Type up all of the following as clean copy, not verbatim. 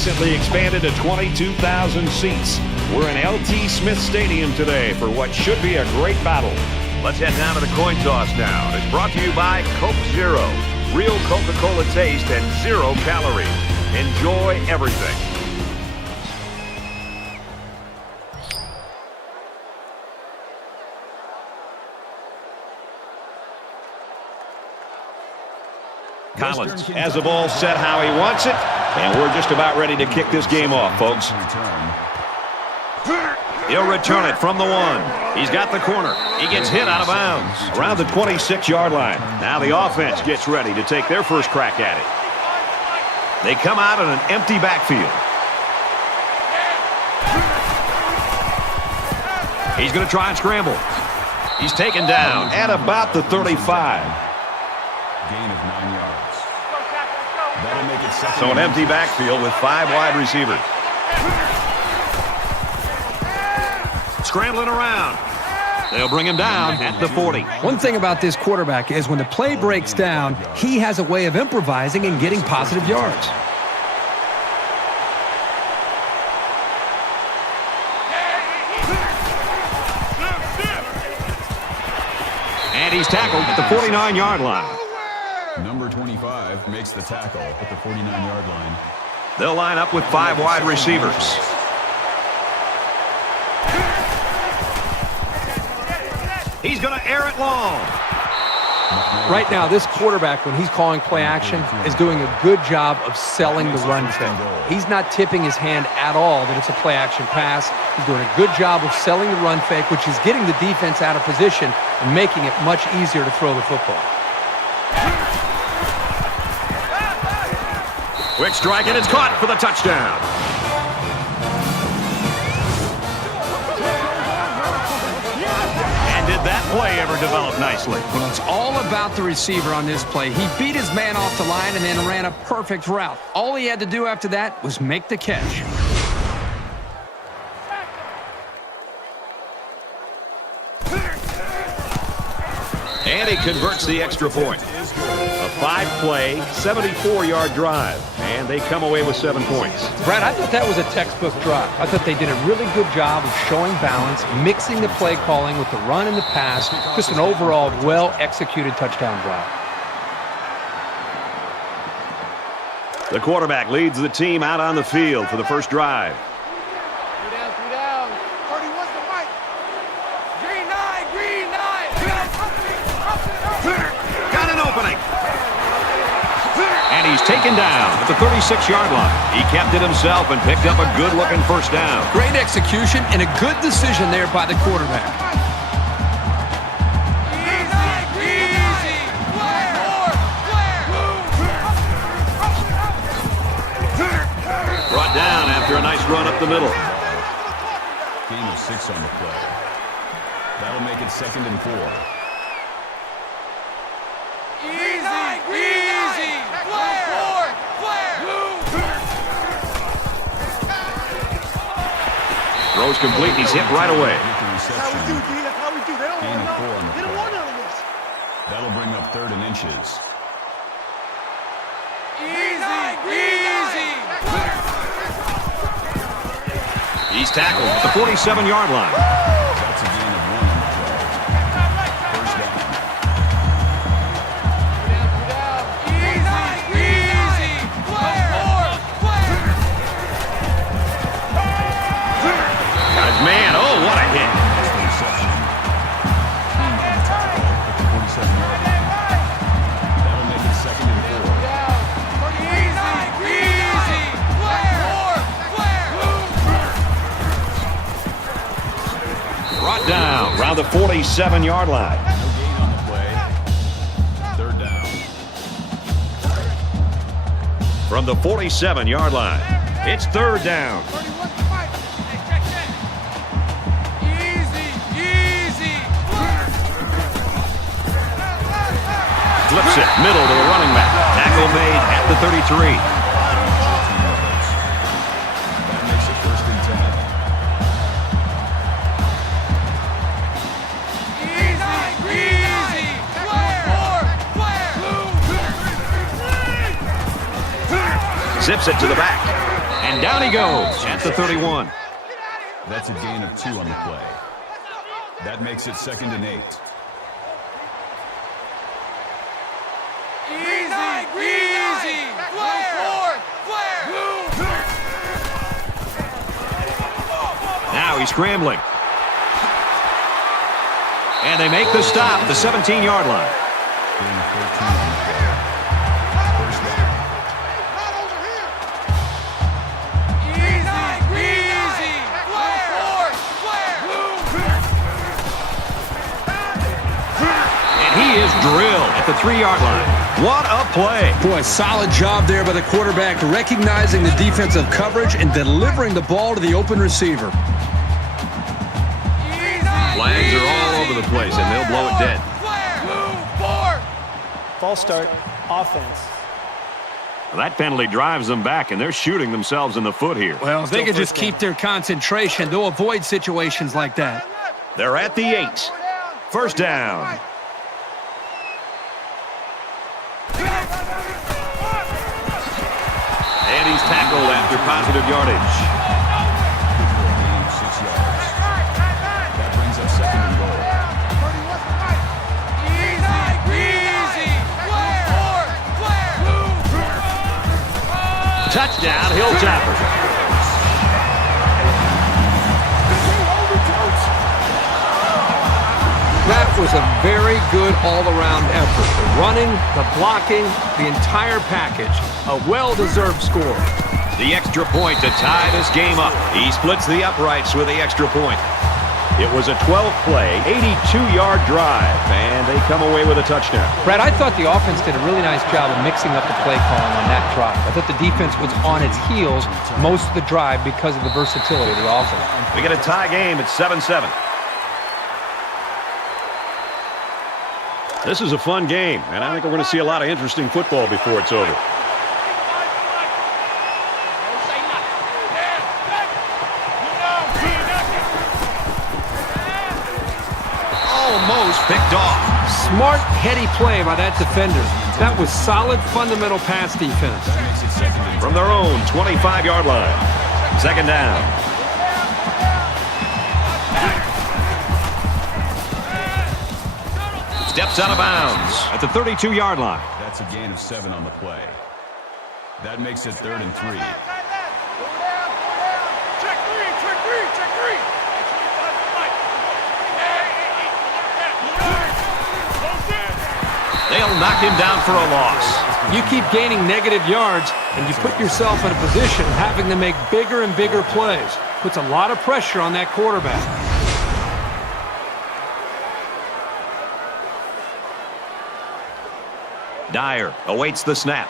recently expanded to 22,000 seats. We're in LT Smith Stadium today for what should be a great battle. Let's head down to the coin toss now. It's brought to you by Coke Zero. Real Coca-Cola taste and 0 calories. Enjoy everything. Collins has the ball set how he wants it, and we're just about ready to kick this game off, folks. He'll return it from the 1. He's got the corner. He gets hit out of bounds around the 26-yard line. Now the offense gets ready to take their first crack at it. They come out in an empty backfield. He's going to try and scramble. He's taken down at about the 35. Gain of 9 yards. That'll make it second. So an empty backfield with 5 wide receivers. Scrambling around. They'll bring him down at the 40. One thing about this quarterback is when the play breaks down, he has a way of improvising and getting positive yards. And he's tackled at the 49-yard line. Number 25 makes the tackle at the 49-yard line. They'll line up with 5 wide receivers. He's going to air it long. Right now, this quarterback, when he's calling play action, is doing a good job of selling the run fake. He's not tipping his hand at all that it's a play action pass. He's doing a good job of selling the run fake, which is getting the defense out of position and making it much easier to throw the football. Quick strike, and it's caught for the touchdown. And did that play ever develop nicely? Well, it's all about the receiver on this play. He beat his man off the line and then ran a perfect route. All he had to do after that was make the catch. And he converts the extra point. A 5-play, 74-yard drive. And they come away with 7 points. Brad, I thought that was a textbook drive. I thought they did a really good job of showing balance, mixing the play calling with the run and the pass. Just an overall well-executed touchdown drive. The quarterback leads the team out on the field for the first drive. And he's taken down at the 36-yard line. He kept it himself and picked up a good-looking first down. Great execution and a good decision there by the quarterback. Brought down after a nice run up the middle. Gain of 6 on the play. That'll make it 2nd and 4. Throws complete. He's hit right away. That's how we do, D. That's how we do. They don't want none. They don't want none of this. That'll bring up 3rd and inches. He's tackled at the 47-yard line. That's a gain of 1 on the play. First down. Got his man. Oh, what a hit. That's the reception. Team on the tackle at the 47-yard line. That'll make it 2nd and 4. Brought down around the 47-yard line. No gain on the play. 3rd down. From the 47-yard line, it's 3rd down. Flips it middle to the running back. Tackle made at the 33. That makes it 1st and 10. Zips it to the back. And down he goes at the 31. That's a gain of 2 on the play. That makes it 2nd and 8. Easy. Now he's scrambling. And they make the stop at the 17-yard line. Gain of 14 on the play. First down. And he is drilled at the 3-yard line. What a play. Boy, solid job there by the quarterback, recognizing the defensive coverage and delivering the ball to the open receiver. Flags are all over the place, and they'll blow it dead. False start, offense. That penalty drives them back, and they're shooting themselves in the foot here. Well, if they could just keep their concentration, they'll avoid situations like that. They're at the 8. First down. And he's tackled after positive yardage. Gain of 6 yards. That brings up 2nd and goal. Touchdown, Hilltoppers. That was a very good all-around effort. The running, the blocking, the entire package. A well-deserved score. The extra point to tie this game up. He splits the uprights with the extra point. It was a 12-play, 82-yard drive, and they come away with a touchdown. Brad, I thought the offense did a really nice job of mixing up the play calling on that drive. I thought the defense was on its heels most of the drive because of the versatility of the offense. We get a tie game at 7-7. This is a fun game, and I think we're going to see a lot of interesting football before it's over. Almost picked off. Smart, heady play by that defender. That was solid, fundamental pass defense. That makes it 2nd and 10. From their own 25-yard line. Second down. Steps out of bounds at the 32-yard line. That's a gain of 7 on the play. That makes it 3rd and 3. Check three. They'll knock him down for a loss. You keep gaining negative yards, and you put yourself in a position of having to make bigger and bigger plays. Puts a lot of pressure on that quarterback. Dyer awaits the snap.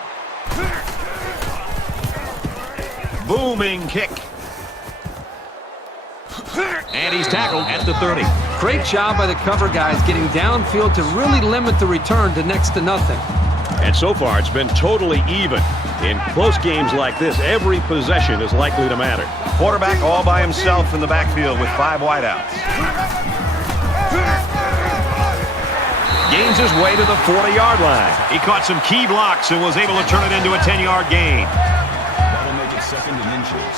Booming kick. And he's tackled at the 30. Great job by the cover guys getting downfield to really limit the return to next to nothing. And so far, it's been totally even. In close games like this, every possession is likely to matter. Quarterback all by himself in the backfield with 5 wideouts. Gains his way to the 40-yard line. He caught some key blocks and was able to turn it into a 10-yard gain. That'll make it 2nd and inches.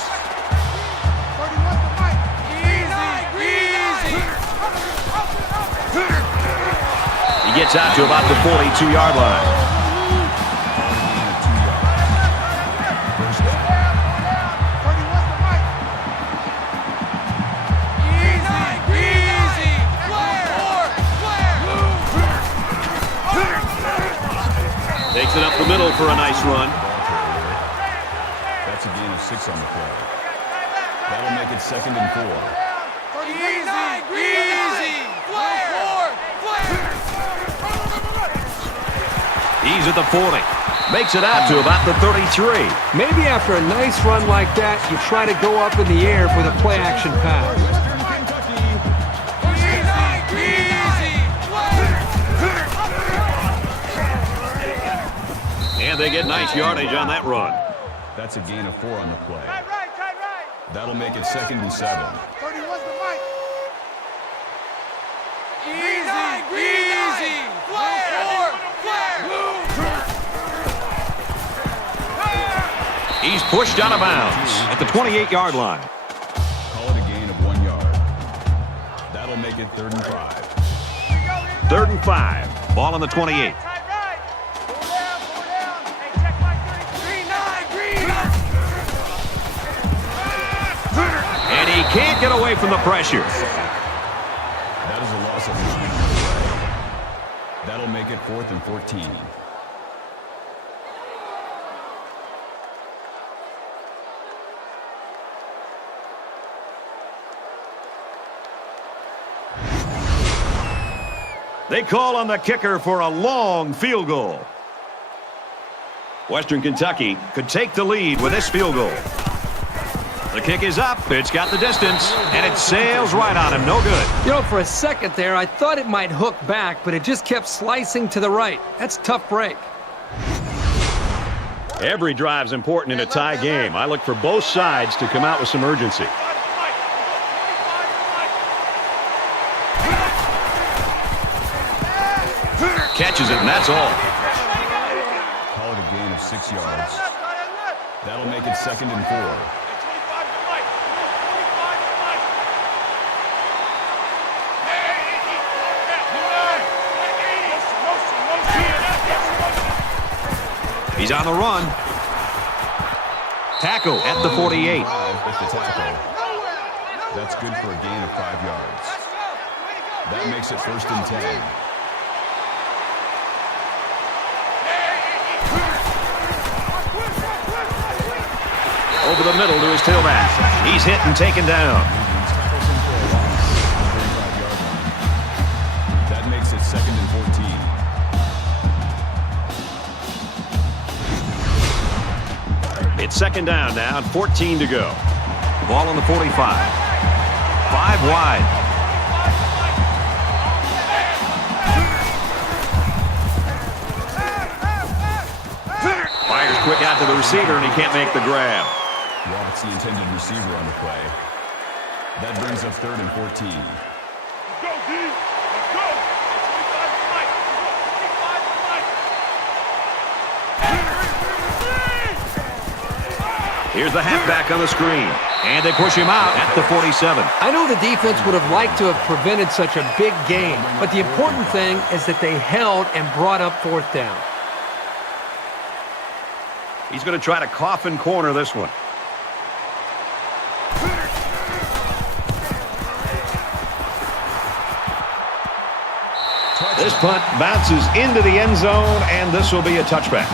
He gets out to about the 42-yard line. Takes it up the middle for a nice run. That's a gain of 6 on the play. That'll make it 2nd and 4. He's at the 40. Makes it out to about the 33. Maybe after a nice run like that, you try to go up in the air for the play-action pass. And they get nice yardage on that run. That's a gain of 4 on the play. That'll make it 2nd and 7. He's Pushed out of bounds at the 28-yard line. Call it a gain of 1 yard. That'll make it 3rd and 5. 3rd and 5. Ball on the 28. And he can't get away from the pressure. That is a loss of 9. That'll make it 4th and 14. They call on the kicker for a long field goal. Western Kentucky could take the lead with this field goal. The kick is up. It's got the distance, and it sails right on him. No good. You know, for a second there, I thought it might hook back, but it just kept slicing to the right. That's a tough break. Every drive's important in a tie game. I look for both sides to come out with some urgency. Catches it, and that's all. Call it a gain of 6 yards. That'll make it 2nd and 4. He's on the run. Tackle at the 48. At the tackle. That's good for a gain of 5 yards. That makes it 1st and 10. Over the middle to his tailback. He's hit and taken down. That makes it 2nd and 14. It's 2nd down now and 14 to go. Ball on the 45. 5 wide. Fires quick out to the receiver, and he can't make the grab. Walks the intended receiver on the play. That brings up 3rd and 14. Here's the halfback on the screen. And they push him out at the 47. I know the defense would have liked to have prevented such a big gain, but the important thing is that they held and brought up 4th down. He's going to try to coffin corner this one. This punt bounces into the end zone, and this will be a touchback.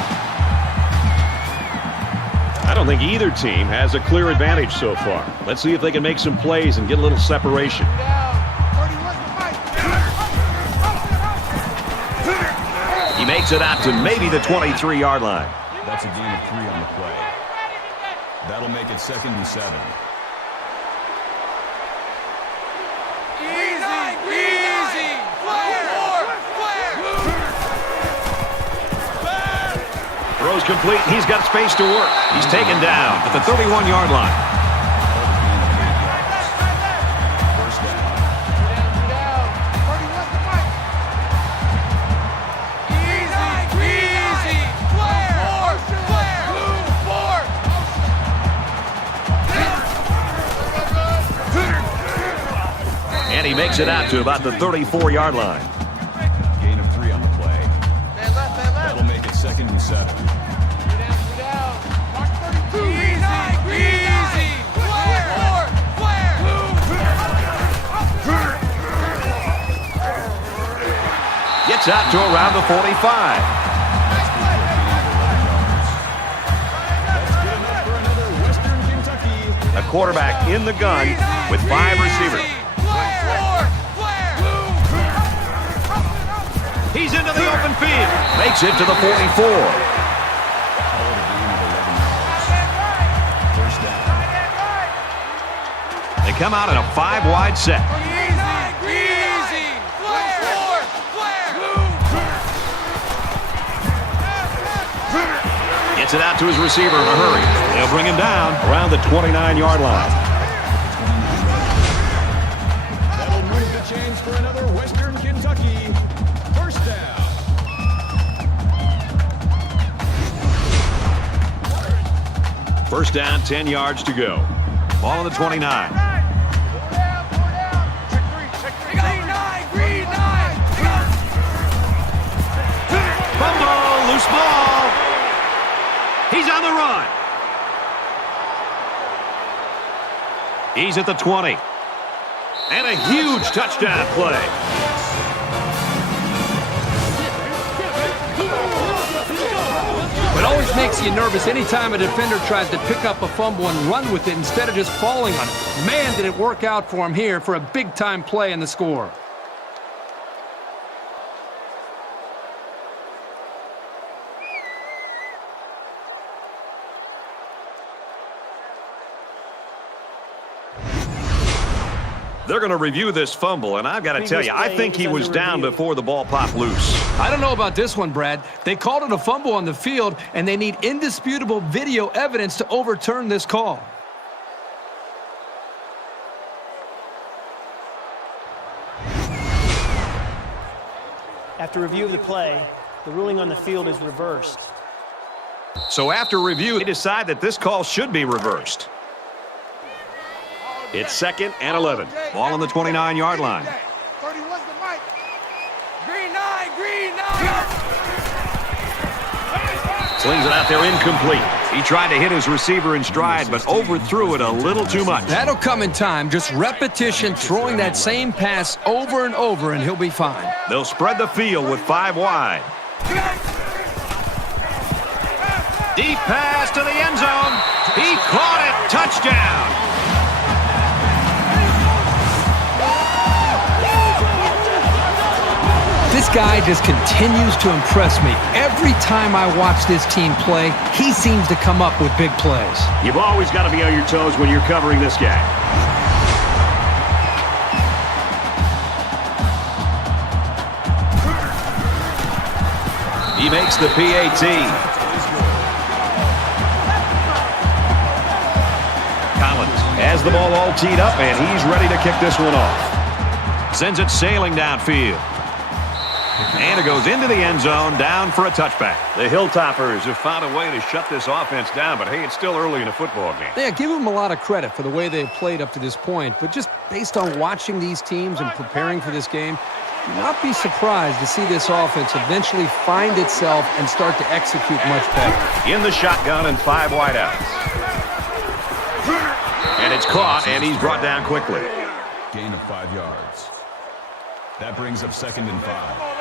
I don't think either team has a clear advantage so far. Let's see if they can make some plays and get a little separation. He makes it out to maybe the 23-yard line. That's a gain of 3 on the play. That'll make it 2nd and 7. Throws complete. He's got space to work. He's taken down at the 31-yard line. First down. And he makes it out to about the 34-yard line. Gain of 3 on the play. That'll make it 2nd and 7. Gets out to around the 45. That's good enough for another Western Kentucky. A quarterback in the gun with 5 receivers. He's into the open field. Makes it to the 44. First down. They come out in a 5-wide set. Gets it out to his receiver in a hurry. They'll bring him down around the 29-yard line. That'll move the chains for another Western Kentucky. First down. First down, 10 yards to go. Ball on the 29. Fumble, loose ball. He's on the run. He's at the 20. And a huge touchdown play. It always makes you nervous anytime a defender tries to pick up a fumble and run with it instead of just falling on it. Man, did it work out for him here for a big-time play in the score. They're going to review this fumble, and I've got to tell you, I think he was down before the ball popped loose. I don't know about this one, Brad. They called it a fumble on the field, and they need indisputable video evidence to overturn this call. After review of the play, the ruling on the field is reversed. So after review, they decide that this call should be reversed. It's 2nd and 11. Ball on the 29-yard line. 31's the mic. Green 9, green 9! Slings it out there incomplete. He tried to hit his receiver in stride, but overthrew it a little too much. That'll come in time. Just repetition, throwing that same pass over and over, and he'll be fine. They'll spread the field with 5 wide. Deep pass to the end zone. He caught it. Touchdown. This guy just continues to impress me. Every time I watch this team play, he seems to come up with big plays. You've always got to be on your toes when you're covering this guy. He makes the PAT. Collins has the ball all teed up, and he's ready to kick this one off. Sends it sailing downfield. And it goes into the end zone, down for a touchback. The Hilltoppers have found a way to shut this offense down, but hey, it's still early in a football game. Yeah, give them a lot of credit for the way they've played up to this point, but just based on watching these teams and preparing for this game, do not be surprised to see this offense eventually find itself and start to execute much better. In the shotgun and 5 wideouts. And it's caught, and he's brought down quickly. Gain of 5 yards. That brings up 2nd and 5.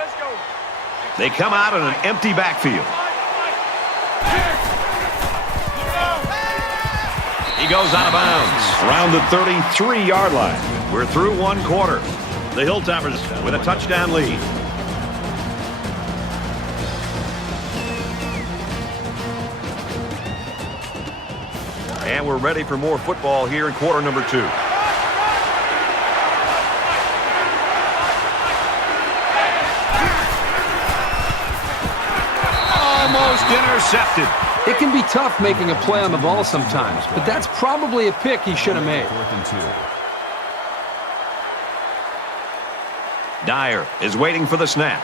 They come out in an empty backfield. He goes out of bounds around the 33-yard line. We're through 1 quarter. The Hilltoppers with a touchdown lead. And we're ready for more football here in quarter number 2. Almost intercepted. It can be tough making a play on the ball sometimes, but that's probably a pick he should have made. 4th and 2. Dyer is waiting for the snap.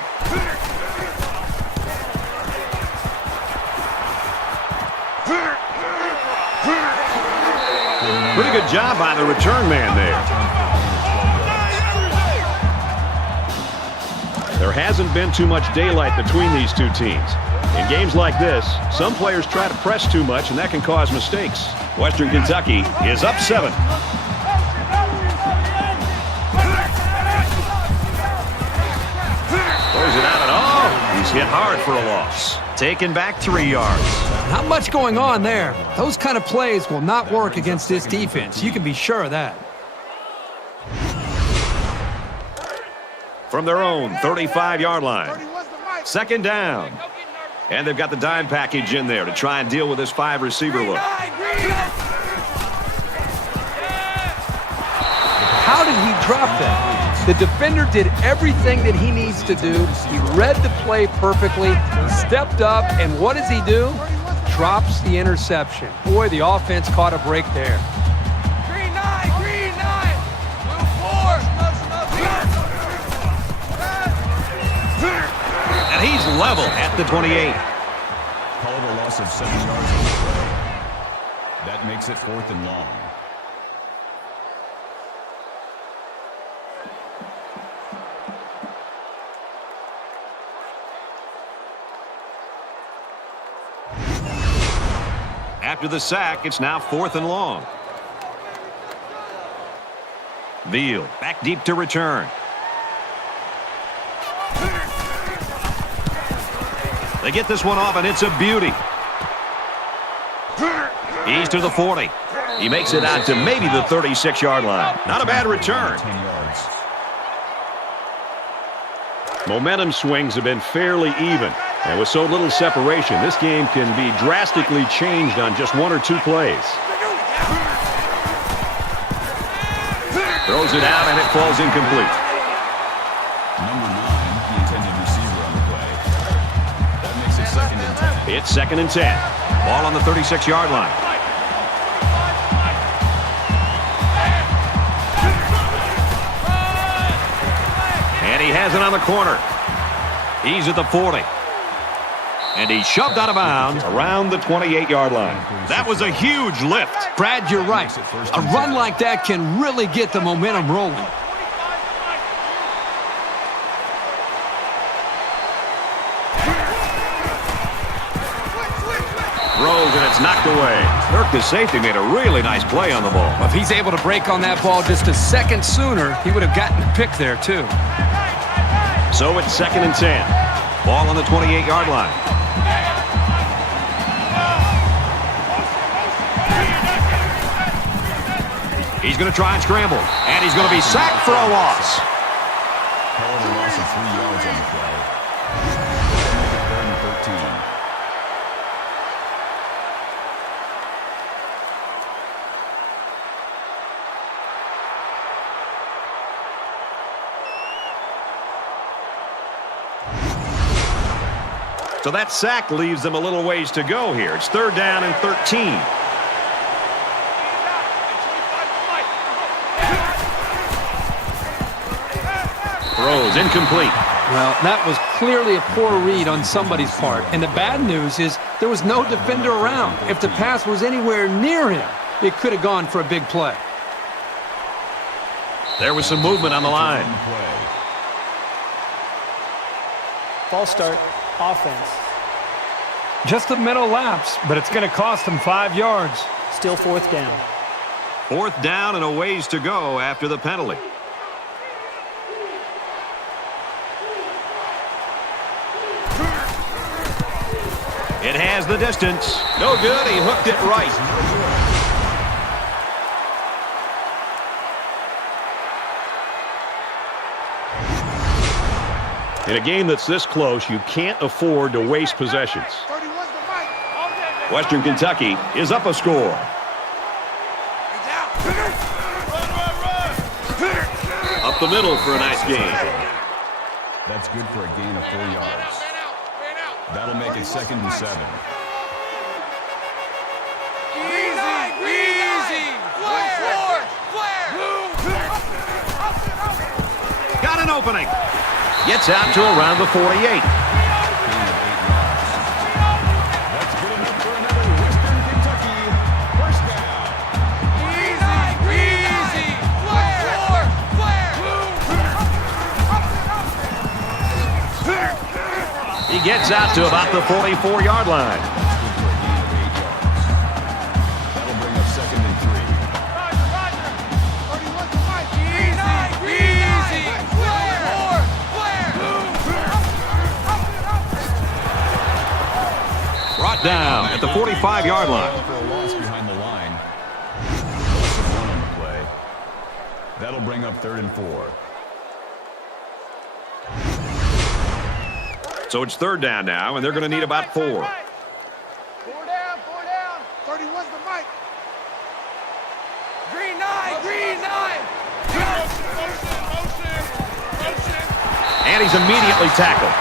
Pretty good job by the return man there. There hasn't been too much daylight between these two teams. In games like this, some players try to press too much, and that can cause mistakes. Western Kentucky is up 7. Throws it out at all. He's hit hard for a loss. Taken back 3 yards. Not much going on there. Those kind of plays will not work against this defense. You can be sure of that. From their own 35-yard line. 2nd down. And they've got the dime package in there to try and deal with this 5-receiver look. How did he drop that? The defender did everything that he needs to do. He read the play perfectly. He stepped up, and what does he do? Drops the interception. Boy, the offense caught a break there. Green 9, green 9. Move forward. And he's level at the 28. Call it a loss of 7 yards on the play. That makes it 4th and long. After the sack, it's now 4th and long. Veal back deep to return. They get this one off, and it's a beauty. He's to the 40. He makes it out to maybe the 36-yard line. Not a bad return. 10 yards. Momentum swings have been fairly even. And with so little separation, this game can be drastically changed on just 1 or 2 plays. Throws it out, and it falls incomplete. Number 9, the intended receiver on the play. That makes it 2nd and 10. It's 2nd and 10. Ball on the 36-yard line. And he has it on the corner. He's at the 40. And he's shoved out of bounds around the 28-yard line. That was a huge lift. Brad, you're right. A run like that can really get the momentum rolling. Throws, and it's knocked away. Kirk, the safety, made a really nice play on the ball. If he's able to break on that ball just a second sooner, he would have gotten the pick there, too. So it's 2nd and 10. Ball on the 28-yard line. He's going to try and scramble, and he's going to be sacked for a loss. Call it a loss of 3 yards on the play. That'll make it 3rd and 13. So that sack leaves them a little ways to go here. It's 3rd down and 13. Throws incomplete. Well, that was clearly a poor read on somebody's part. And the bad news is there was no defender around. If the pass was anywhere near him, it could have gone for a big play. There was some movement on the line. False start, offense. Just a mental lapse, but it's going to cost them 5 yards. Still 4th down. 4th down and a ways to go after the penalty. It has the distance. No good. He hooked it right. In a game that's this close, you can't afford to waste possessions. Western Kentucky is up a score. Up the middle for a nice gain. That's good for a gain of 4 yards. That'll make it 2nd and 7. Got an opening. Gets out to around the 48. Gain of 8 yards. That's good enough for another Western Kentucky first down. He gets out to about the 44-yard line. That'll bring up 2nd and 3. Brought down at the 45-yard line. For a loss behind the line. Loss of 1 on the play. That'll bring up 3rd and 4. So it's 3rd down now, and they're going to need about 4. 4 down, 31's the mic. Green 9. And he's immediately tackled.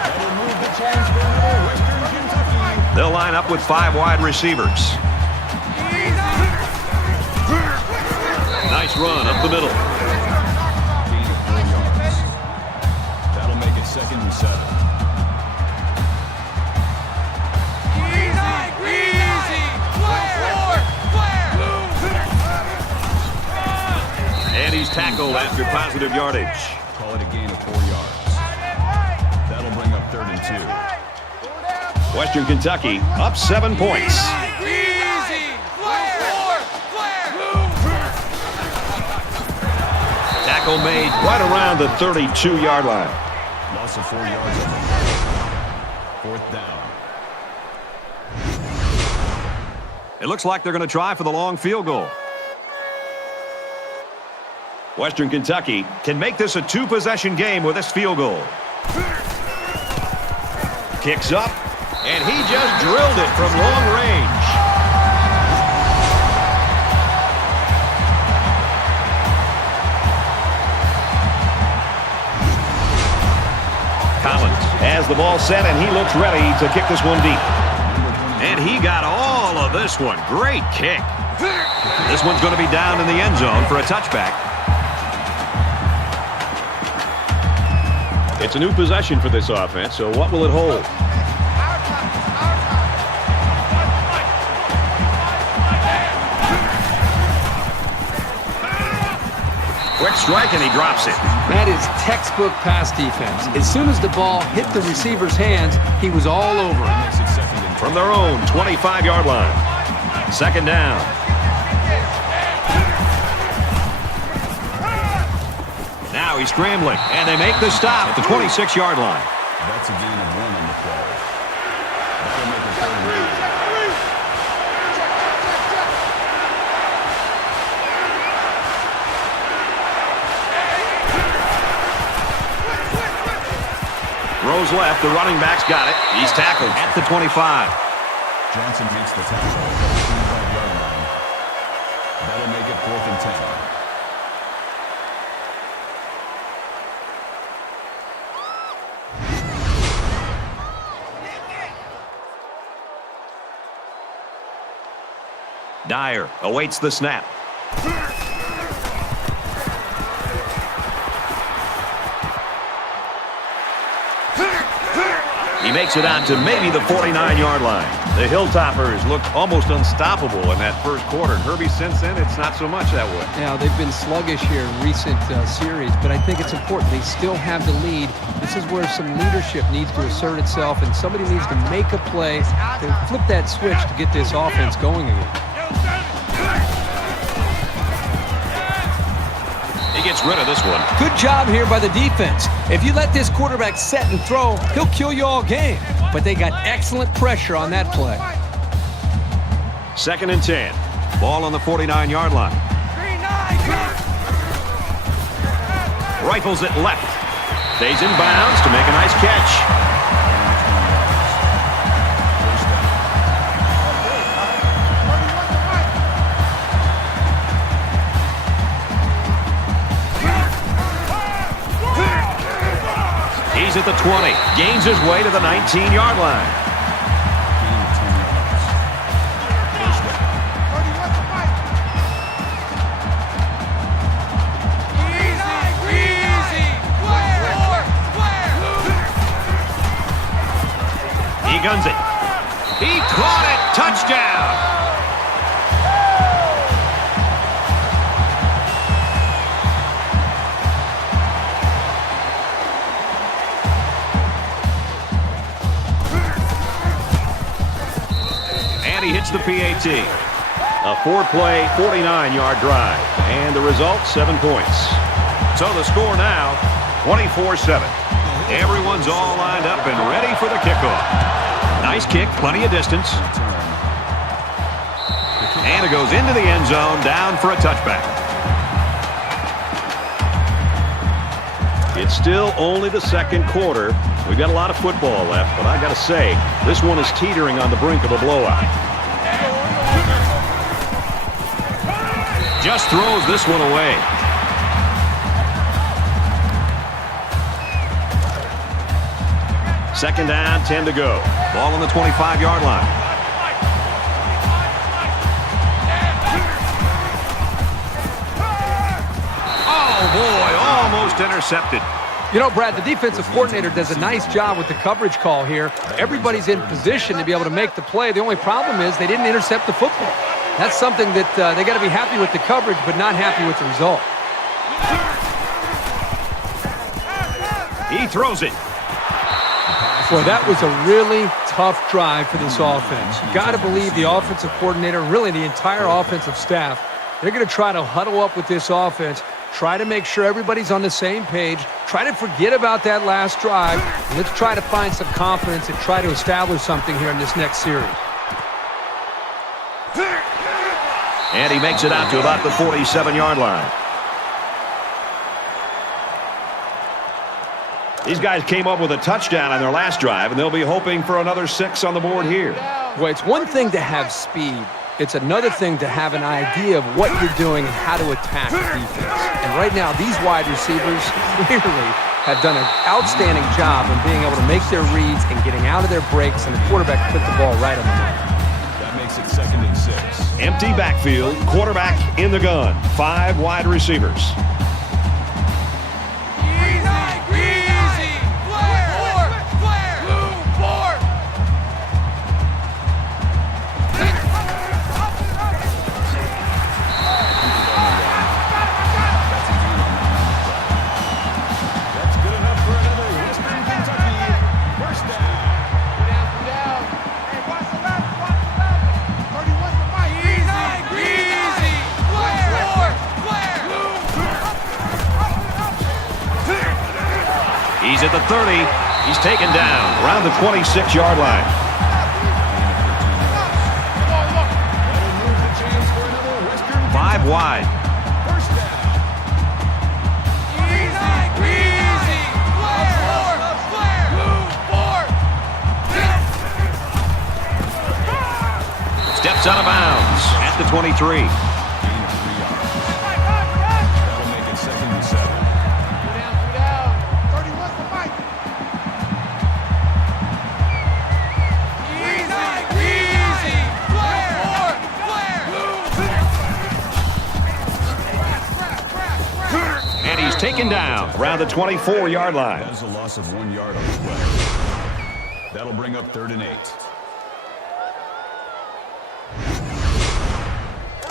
That'll move the chains for another Western Kentucky. They'll line up with 5 wide receivers. Nice run up the middle. Gain of 4 yards. That'll make it 2nd and 7. He's tackled after positive yardage. Call it a gain of 4 yards. That'll bring up 3rd and 2. Western Kentucky up 7 points. Tackle made right around the 32-yard line. Loss of 4 yards on the play. 4th down. It looks like they're going to try for the long field goal. Western Kentucky can make this a 2-possession game with this field goal. Kicks up, and he just drilled it from long range. Collins has the ball set, and he looks ready to kick this one deep. And he got all of this one. Great kick. This one's going to be down in the end zone for a touchback. It's a new possession for this offense, so what will it hold? Quick strike, and he drops it. That is textbook pass defense. As soon as the ball hit the receiver's hands, he was all over it. Makes it 2nd and 10. From their own 25-yard line. 2nd down. Now he's scrambling, and they make the stop at the 26-yard line. That's a gain of 1 on the play. That'll make it 3rd and 8. Throws left, the running back's got it. He's tackled at the 25. Johnson makes the tackle at the 25-yard line. That'll make it 4th and 10. Dyer awaits the snap. He makes it out to maybe the 49-yard line. The Hilltoppers looked almost unstoppable in that first quarter. Herbie, since then, it's not so much that way. Now, they've been sluggish here in recent series, but I think it's important. They still have the lead. This is where some leadership needs to assert itself, and somebody needs to make a play to flip that switch to get this offense going again. He gets rid of this one. Good job here by the defense. If you let this quarterback set and throw, he'll kill you all game. But they got excellent pressure on that play. 2nd and 10. Ball on the 49-yard line. Rifles it left. Stays in bounds to make a nice catch. He's at the 20. Gains his way to the 19-yard line. He guns it. He caught it. Touchdown. And he hits the PAT. A 4-play, 49-yard drive. And the result, 7 points. So the score now, 24-7. Everyone's all lined up and ready for the kickoff. Nice kick, plenty of distance. And it goes into the end zone, down for a touchback. It's still only the 2nd quarter. We've got a lot of football left, but I got to say, this one is teetering on the brink of a blowout. Just throws this one away. Second down, 10 to go. Ball on the 25-yard line. Oh, boy, almost intercepted. You know, Brad, the defensive coordinator does a nice job with the coverage call here. Everybody's in position to be able to make the play. The only problem is they didn't intercept the football. That's something that they got to be happy with the coverage, but not happy with the result. He throws it. Boy, that was a really tough drive for this offense. You got to believe the offensive coordinator, really the entire offensive staff, they're going to try to huddle up with this offense, try to make sure everybody's on the same page, try to forget about that last drive, and let's try to find some confidence and try to establish something here in this next series. And he makes it out to about the 47-yard line. These guys came up with a touchdown on their last drive, and they'll be hoping for another 6 on the board here. Well, it's one thing to have speed. It's another thing to have an idea of what you're doing and how to attack defense. And right now, these wide receivers clearly have done an outstanding job of being able to make their reads and getting out of their breaks, and the quarterback put the ball right on the money. That makes it 2nd and 6. Empty backfield, quarterback in the gun. 5 wide receivers. He's at the 30. He's taken down around the 26-yard line. Five wide. First down. Steps out of bounds at the 23. That'll make it 2nd and 7. Taken down around the 24-yard line. That is a loss of 1 yard on the play. That'll bring up 3rd and 8.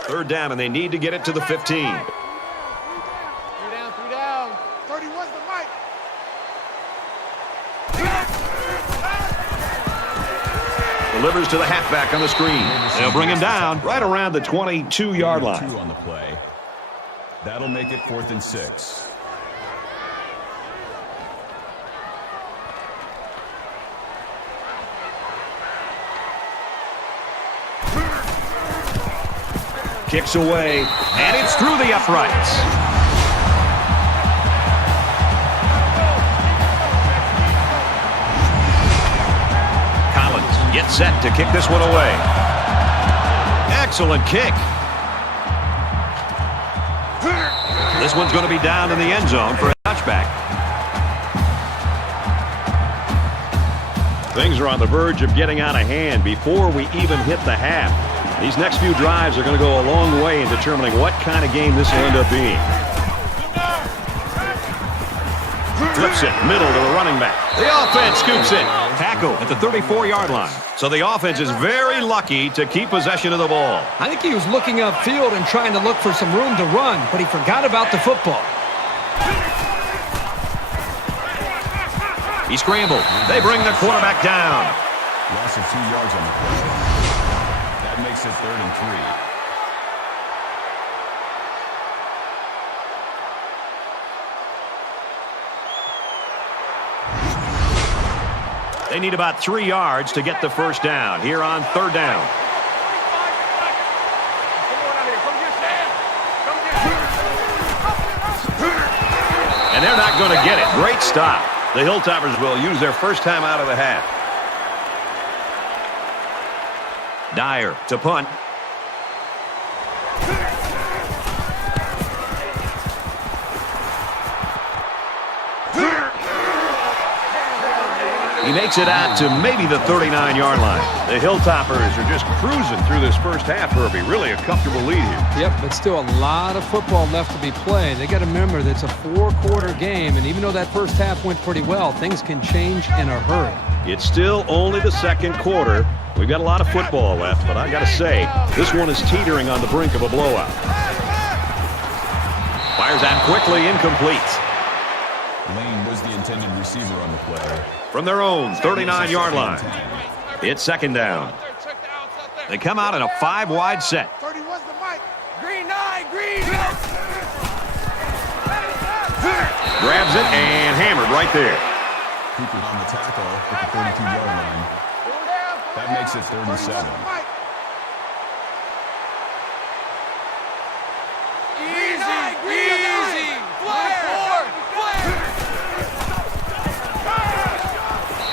3rd down, and they need to get it to the 15. 3 down. 31's the mic. Delivers to the halfback on the screen. They'll bring him down right around the 22-yard line. 2 on the play. That'll make it 4th and 6. Kicks away, and it's through the uprights. Collins gets set to kick this one away. Excellent kick. This one's going to be down in the end zone for a touchback. Things are on the verge of getting out of hand before we even hit the half. These next few drives are going to go a long way in determining what kind of game this will end up being. Flips it, middle to the running back. The offense scoops it. Tackle at the 34-yard line. So the offense is very lucky to keep possession of the ball. I think he was looking upfield and trying to look for some room to run, but he forgot about the football. He scrambled. They bring the quarterback down. Loss of 2 yards on the play. That makes it 3rd and 3. They need about 3 yards to get the first down here on 3rd down. And they're not going to get it. Great stop. The Hilltoppers will use their first time out of the half. Dyer to punt. He makes it out to maybe the 39-yard line. The Hilltoppers are just cruising through this first half, Herbie. Really a comfortable lead here. Yep, but still a lot of football left to be played. They got to remember that it's a 4-quarter game, and even though that first half went pretty well, things can change in a hurry. It's still only the 2nd quarter. We've got a lot of football left, but I got to say, this one is teetering on the brink of a blowout. Fires out quickly, incomplete. Lane was the intended receiver on the play. From their own 39-yard line. It's second down. They come out in a 5-wide set. 31's the mic. Green 9, green. Grabs it and hammered right there. Cooper on the tackle at the 32-yard line. That makes it 3rd and 7. Easy.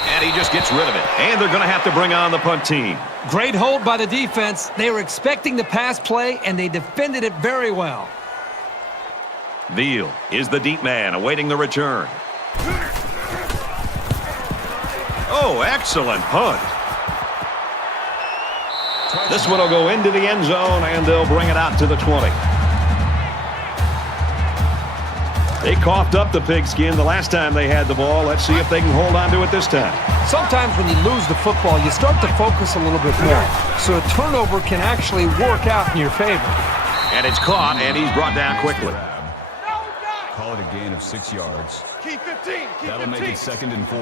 And he just gets rid of it. And they're going to have to bring on the punt team. Great hold by the defense. They were expecting the pass play, and they defended it very well. Veal is the deep man awaiting the return. Oh, excellent punt. This one will go into the end zone, and they'll bring it out to the 20. They coughed up the pigskin the last time they had the ball. Let's see if they can hold on to it this time. Sometimes when you lose the football, you start to focus a little bit more. So a turnover can actually work out in your favor. And it's caught, and he's brought down quickly. Call it a gain of 6 yards. Keep 15. That'll make it 2nd and 4.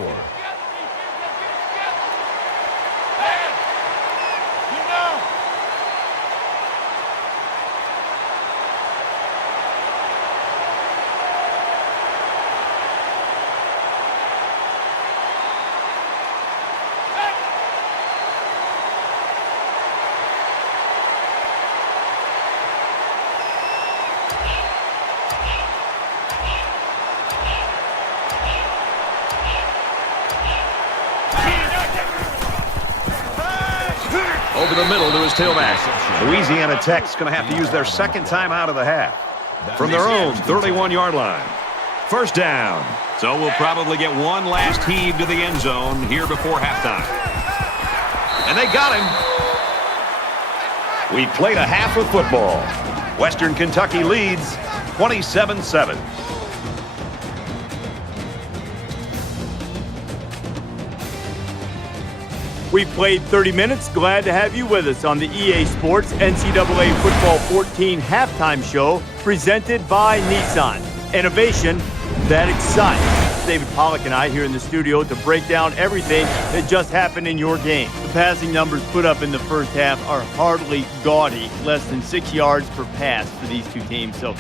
Over the middle to his tailback. Louisiana Tech's going to have to use their second time out of the half. From their own 31-yard line. First down. So we'll probably get one last heave to the end zone here before halftime. And they got him. We played a half of football. Western Kentucky leads 27-7. We played 30 minutes. Glad to have you with us on the EA Sports NCAA Football 14 halftime show presented by Nissan. Innovation that excites. David Pollack and I here in the studio to break down everything that just happened in your game. The passing numbers put up in the first half are hardly gaudy, less than 6 yards per pass for these two teams. So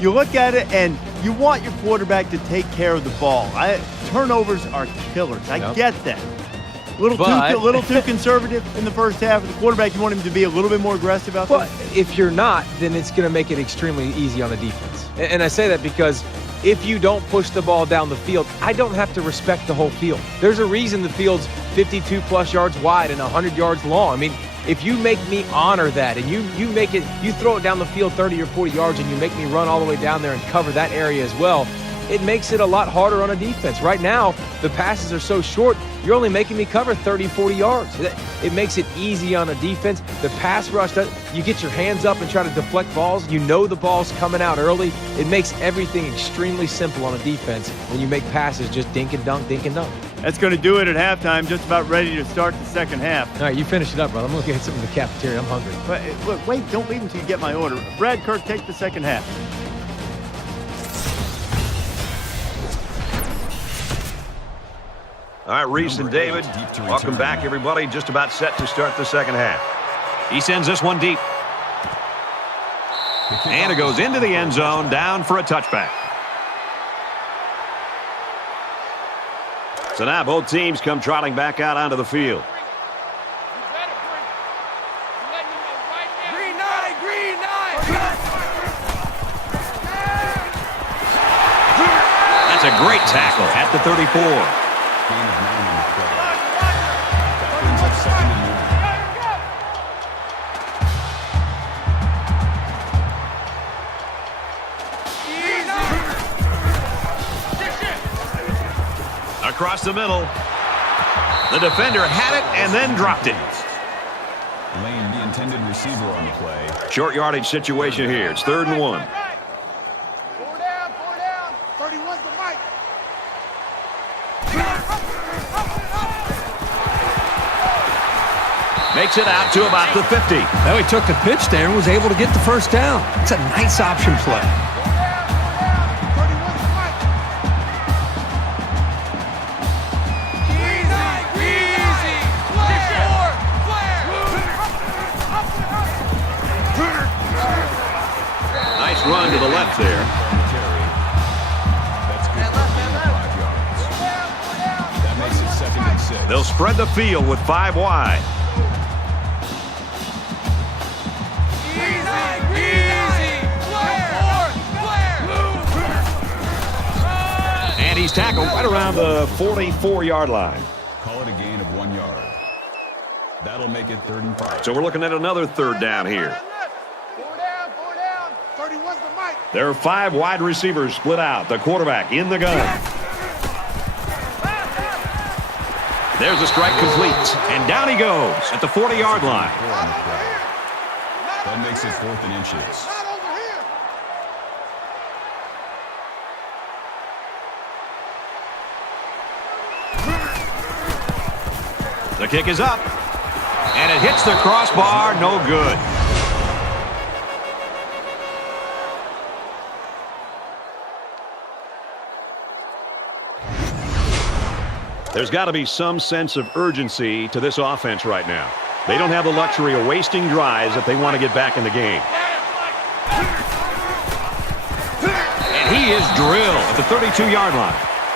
you look at it and you want your quarterback to take care of the ball. Turnovers are killers. I get that. A little too conservative in the first half of the quarterback. You want him to be a little bit more aggressive out there? But if you're not, then it's going to make it extremely easy on the defense. And I say that because if you don't push the ball down the field, I don't have to respect the whole field. There's a reason the field's 52-plus yards wide and 100 yards long. I mean, if you make me honor that and you throw it down the field 30 or 40 yards and you make me run all the way down there and cover that area as well, it makes it a lot harder on a defense. Right now, the passes are so short, you're only making me cover 30, 40 yards. It makes it easy on a defense. The pass rush, you get your hands up and try to deflect balls. You know the ball's coming out early. It makes everything extremely simple on a defense when you make passes just dink and dunk, dink and dunk. That's going to do it at halftime. Just about ready to start the second half. All right, you finish it up, brother. I'm going to get something in the cafeteria. I'm hungry. But look, wait, don't leave until you get my order. Brad Kirk, take the second half. All right, Reese and David, welcome back, everybody. Just about set to start the second half. He sends this one deep. And it goes into the end zone, down for a touchback. So now both teams come trotting back out onto the field. Green 9, green 9. That's a great tackle at the 34. Gain of 9 on the play. That brings up 2nd and 9. Across the middle. The defender had it and then dropped it. Lane, the intended receiver on the play. Short yardage situation here. It's 3rd and 1. 4 down. 31's the mic. Makes it out to about the 50. Now he took the pitch there and was able to get the first down. It's a nice option play. run to the left there. That's good for 5 yards. That makes it 2nd and 6. They'll spread the field with 5 wide. And he's tackled right around the 44-yard line. Call it a gain of 1 yard. That'll make it 3rd and 5. So we're looking at another 3rd down here. 4 down. 31's the mic. There are 5 wide receivers split out. The quarterback in the gun. There's a strike complete. And down he goes at the 40-yard line. That makes it 4th and inches. Not over here. The kick is up. And it hits the crossbar. No good. There's got to be some sense of urgency to this offense right now. They don't have the luxury of wasting drives if they want to get back in the game. And he is drilled at the 32-yard line.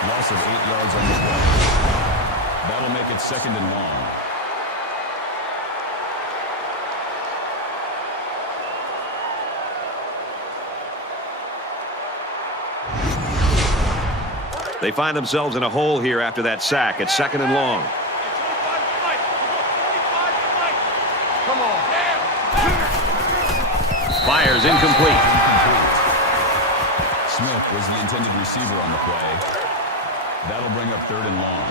Loss of 8 yards on the play. That'll make it 2nd and long. They find themselves in a hole here after that sack. It's 2nd and long. Fires incomplete. Smith was the intended receiver on the play. That'll bring up 3rd and long.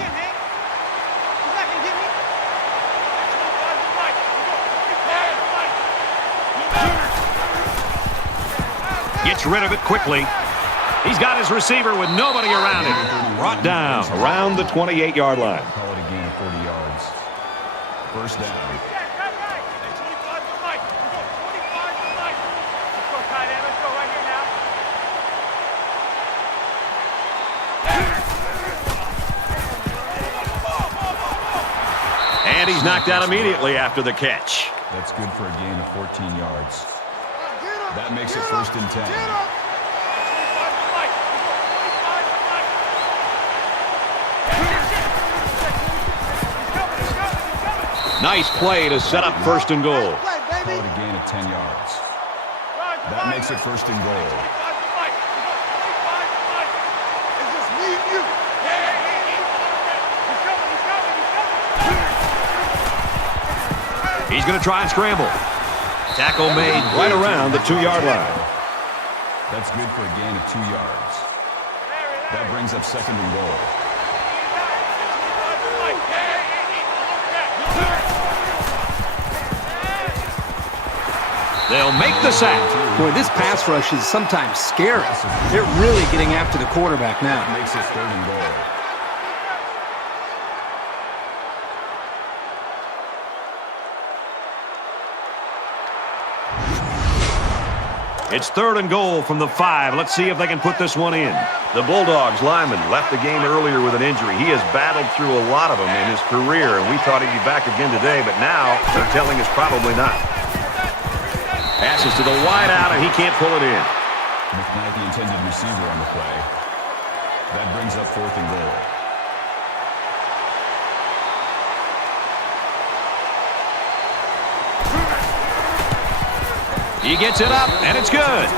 Gets rid of it quickly. He's got his receiver with nobody around him. Brought down around the 28-yard line. Call it a gain of 40 yards. 1st down. And he's knocked out immediately after the catch. That's good for a gain of 14 yards. That makes it 1st and 10. Nice play to set up 1st and goal. Call it a gain of 10 yards. That makes it 1st and goal. He's going to try and scramble. Tackle made right around the 2-yard line. That's good for a gain of 2 yards. That brings up 2nd and goal. They'll make the sack. Boy, this pass rush is sometimes scary. They're really getting after the quarterback now. That makes it 3rd and goal. It's 3rd and goal from the 5. Let's see if they can put this one in. The Bulldogs lineman left the game earlier with an injury. He has battled through a lot of them in his career, and we thought he'd be back again today, but now they're telling us probably not. Passes to the wide out, and he can't pull it in. McKnight, the intended receiver on the play. That brings up 4th and goal. He gets it up, and it's good.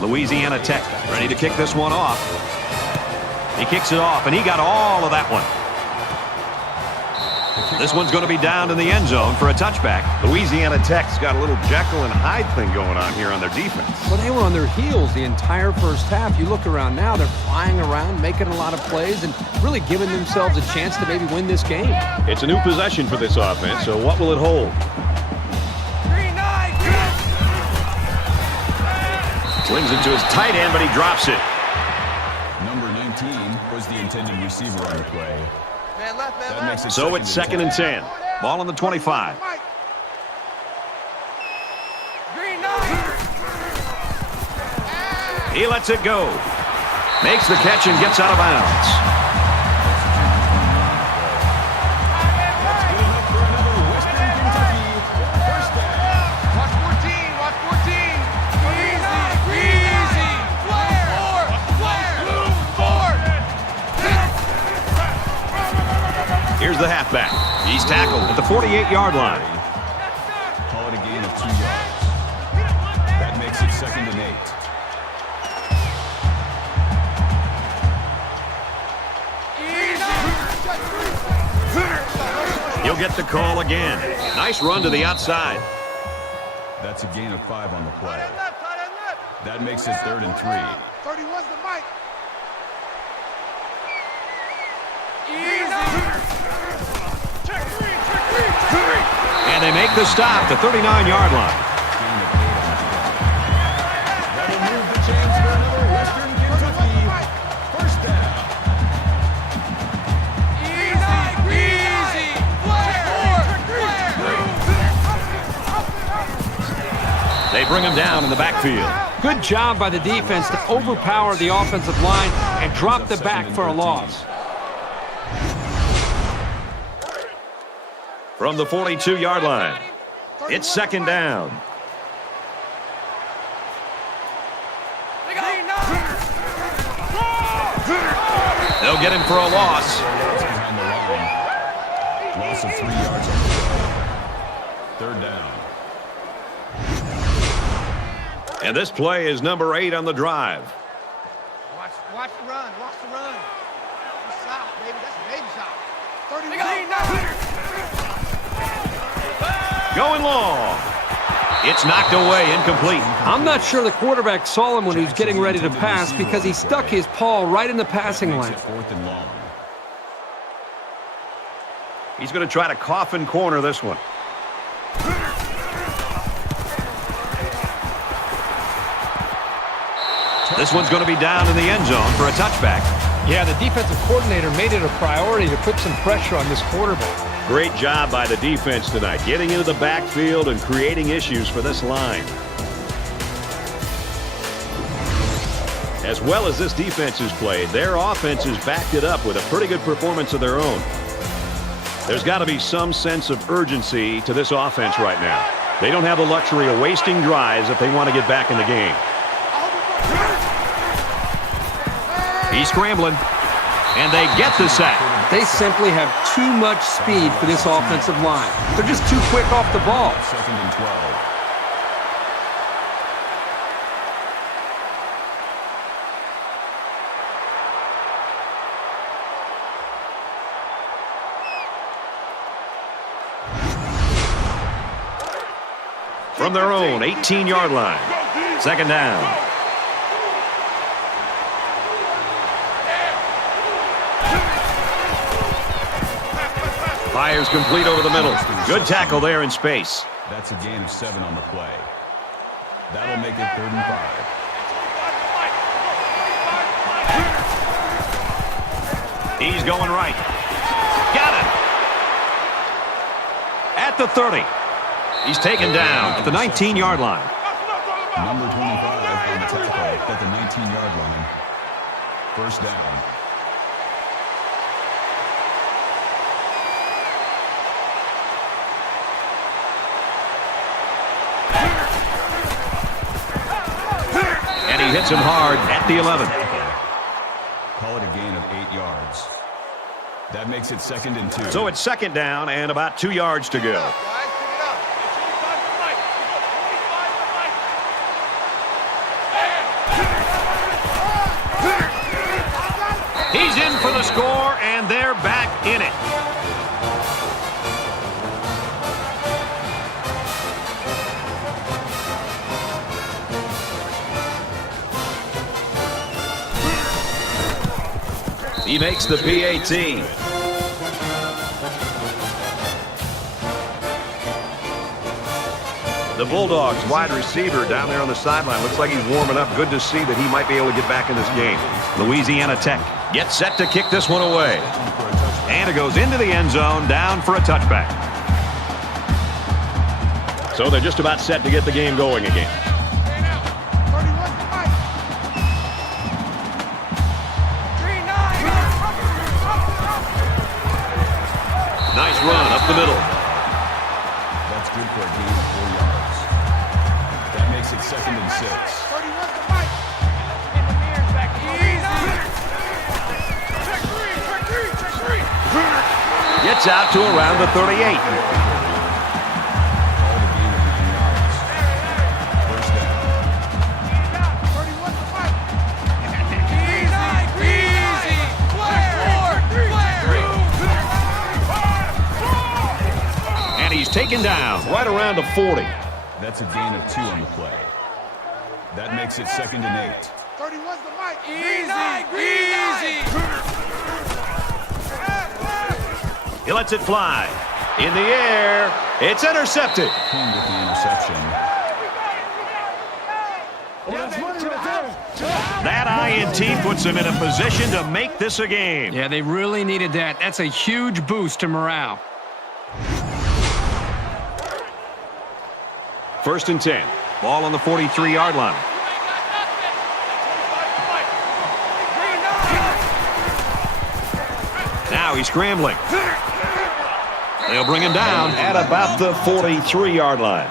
Louisiana Tech ready to kick this one off. He kicks it off, and he got all of that one. This one's going to be down in the end zone for a touchback. Louisiana Tech's got a little Jekyll and Hyde thing going on here on their defense. Well, they were on their heels the entire first half. You look around now, they're flying around, making a lot of plays, and really giving themselves a chance to maybe win this game. It's a new possession for this offense, so what will it hold? Slings it to his tight end, but he drops it. Number 19 was the intended receiver on the play. That makes it So it's 2nd and 10. Ball on the 25. He lets it go. Makes the catch and gets out of bounds. That's good enough for another Western He's tackled at the 48-yard line. Call it a gain of 2 yards. That makes it 2nd and 8. He'll get the call again. Nice run to the outside. That's a gain of 5 on the play. That makes it 3rd and 3. 31's the mic. And they make the stop, the 39-yard line. That'll move the chains for another Western Kentucky first down. They bring him down in the backfield. Good job by the defense to overpower the offensive line and drop the back for a loss. From the 42-yard line, it's 2nd down. They'll get him for a loss. Behind the line. Loss of 3 yards on the play. 3rd down. And this play is number 8 on the drive. Watch the run. Watch the run. Good shot, baby. That's a baby shot. 31. Going long. It's knocked away, incomplete. I'm not sure the quarterback saw him when he was getting ready to pass because he stuck his paw right in the passing lane. 4th and long. He's going to try to coffin corner this one. This one's going to be down in the end zone for a touchback. Yeah, the defensive coordinator made it a priority to put some pressure on this quarterback. Great job by the defense tonight, getting into the backfield and creating issues for this line. As well as this defense has played, their offense has backed it up with a pretty good performance of their own. There's got to be some sense of urgency to this offense right now. They don't have the luxury of wasting drives if they want to get back in the game. He's scrambling, and they get the sack. They simply have too much speed for this offensive line. They're just too quick off the ball. 2nd and 12. From their own 18-yard line, 2nd down. Fires complete over the middle. Good tackle there in space. That's a gain of 7 on the play. That'll make it 3rd and 5. He's going right. Got it. At the 30. He's taken down at the 19-yard line. Number 25 on the tackle at the 19-yard line. First down. And he hits him hard at the 11. Call it a gain of 8 yards. That makes it 2nd and 2. So it's 2nd down and about 2 yards to go. He's in for the score, and they're back in it. He makes the PAT. The Bulldogs wide receiver down there on the sideline. Looks like he's warming up. Good to see that he might be able to get back in this game. Louisiana Tech gets set to kick this one away. And it goes into the end zone, down for a touchback. So they're just about set to get the game going again. Nice run up the middle. That's good for a gain of 4 yards. That makes it 2nd and 6. Gets out to around the 38. And he's taken down right around the 40. That's a gain of 2 on the play. That makes it 2nd and 8. 31's the mic. Easy. He lets it fly. In the air. It's intercepted. Clean with the interception. That INT puts them in a position to make this a game. Yeah, they really needed that. That's a huge boost to morale. 1st and 10. Ball on the 43-yard line. Now he's scrambling. They'll bring him down at about the 43-yard line.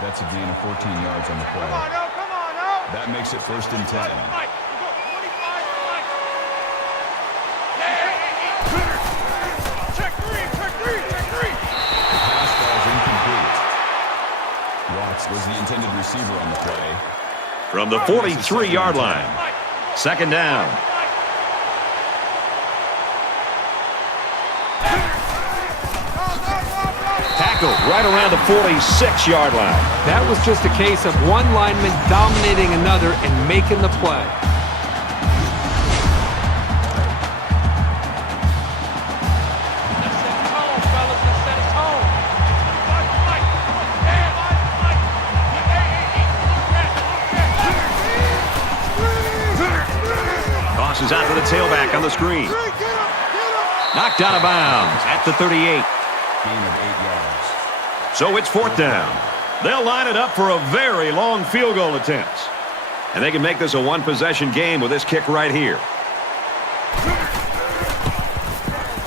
That's a gain of 14 yards on the play. That makes it 1st and 10. The pass ball is incomplete. Watts was the intended receiver on the play. From the 43-yard line. 2nd down. Tackled right around the 46-yard line. That was just a case of one lineman dominating another and making the play. Tosses out to the tailback on the screen. Knocked out of bounds at the 38. Gain of 8 yards. So it's 4th down. They'll line it up for a very long field goal attempt. And they can make this a one-possession game with this kick right here.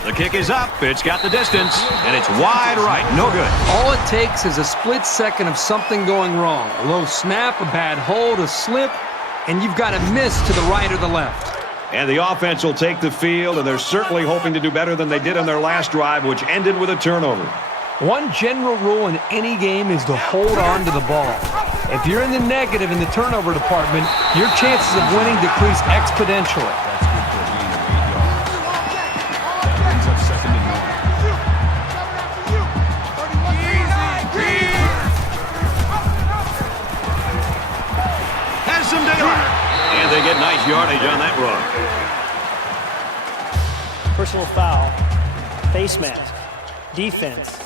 The kick is up. It's got the distance. And it's wide right. No good. All it takes is a split second of something going wrong. A low snap, a bad hold, a slip, and you've got a miss to the right or the left. And the offense will take the field, and they're certainly hoping to do better than they did in their last drive, which ended with a turnover. One general rule in any game is to hold on to the ball. If you're in the negative in the turnover department, your chances of winning decrease exponentially. That's good for a gain of 8 yards. That brings up 2nd and 1. Has some daylight. And they get nice yardage on that run. Personal foul. Face mask. Defense.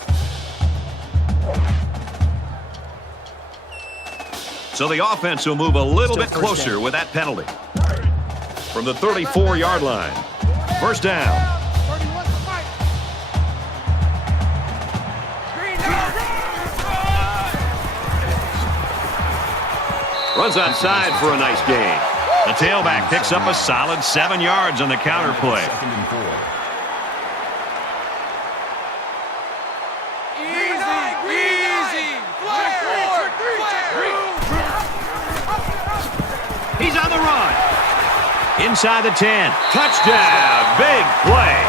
So the offense will move a little bit Still closer with that penalty. From the 34-yard line. 1st down. Runs outside for a nice gain. The tailback picks up a solid 7 yards on the counter play. 2nd and 4. He's on the run. Inside the 10. Touchdown. Big play.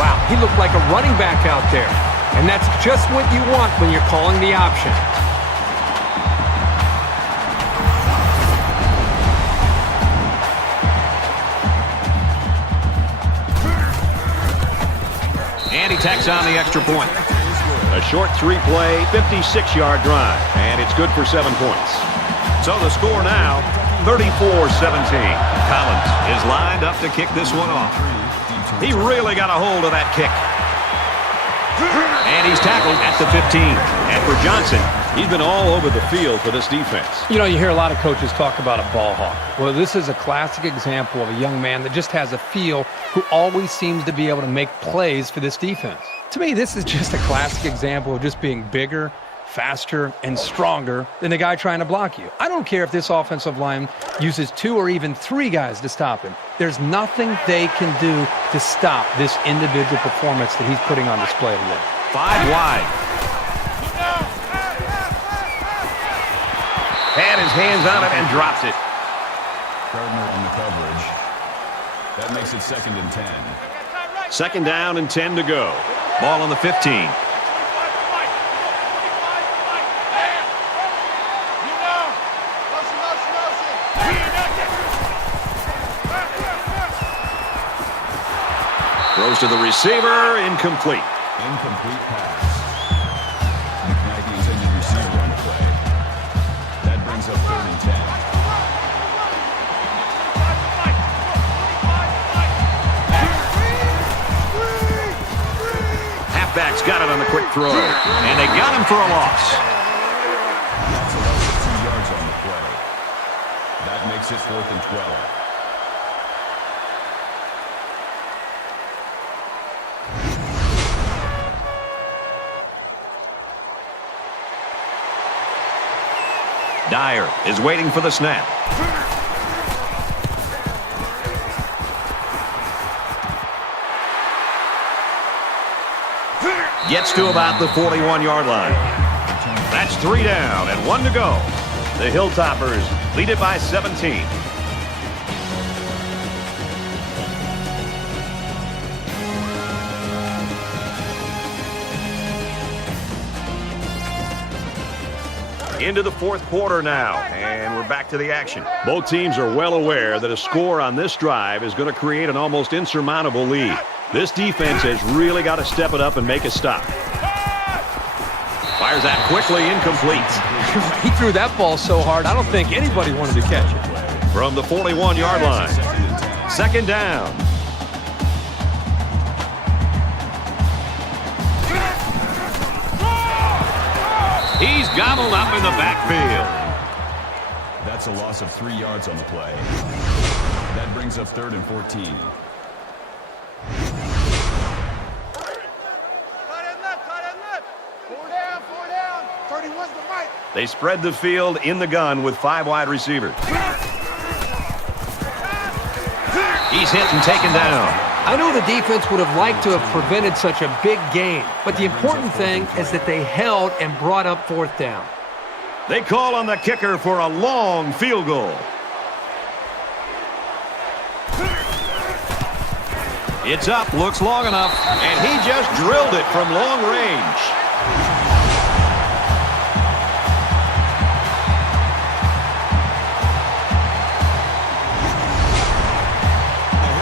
Wow, he looked like a running back out there. And that's just what you want when you're calling the option. And he tacks on the extra point. A short 3-play, 56-yard drive. And it's good for 7 points. So the score now, 34-17. Collins is lined up to kick this one off. He really got a hold of that kick. And he's tackled at the 15. And for Johnson, he's been all over the field for this defense. You know, you hear a lot of coaches talk about a ball hawk. Well, this is a classic example of a young man that just has a feel, who always seems to be able to make plays for this defense. To me, this is just a classic example of just being bigger, faster, and stronger than the guy trying to block you. I don't care if this offensive line uses 2 or even 3 guys to stop him. There's nothing they can do to stop this individual performance that he's putting on display today. 5 wide. had his hands on it and drops it. Gardner on the coverage. That makes it 2nd and 10. 2nd down and 10 to go. Ball on the 15. Throws to the receiver, incomplete. Incomplete pass. McKnight intended receiver on the play. That brings up 3rd and 10. Halfback's got it on the quick throw, and they got him for a loss. That's a loss of 2 yards on the play. That makes it 4th and 12. Dyer is waiting for the snap. Gets to about the 41-yard line. That's 3 down and 1 to go. The Hilltoppers lead it by 17. Into the 4th quarter now, and we're back to the action. Both teams are well aware that a score on this drive is going to create an almost insurmountable lead. This defense has really got to step it up and make a stop. Fires that quickly, incomplete. He threw that ball so hard, I don't think anybody wanted to catch it. From the 41-yard line. 2nd down. He's gobbled up in the backfield. That's a loss of 3 yards on the play. That brings up 3rd and 14. They spread the field in the gun with 5 wide receivers. He's hit and taken down. I know the defense would have liked to have prevented such a big gain, but the important thing is that they held and brought up 4th down. They call on the kicker for a long field goal. It's up, looks long enough, and he just drilled it from long range.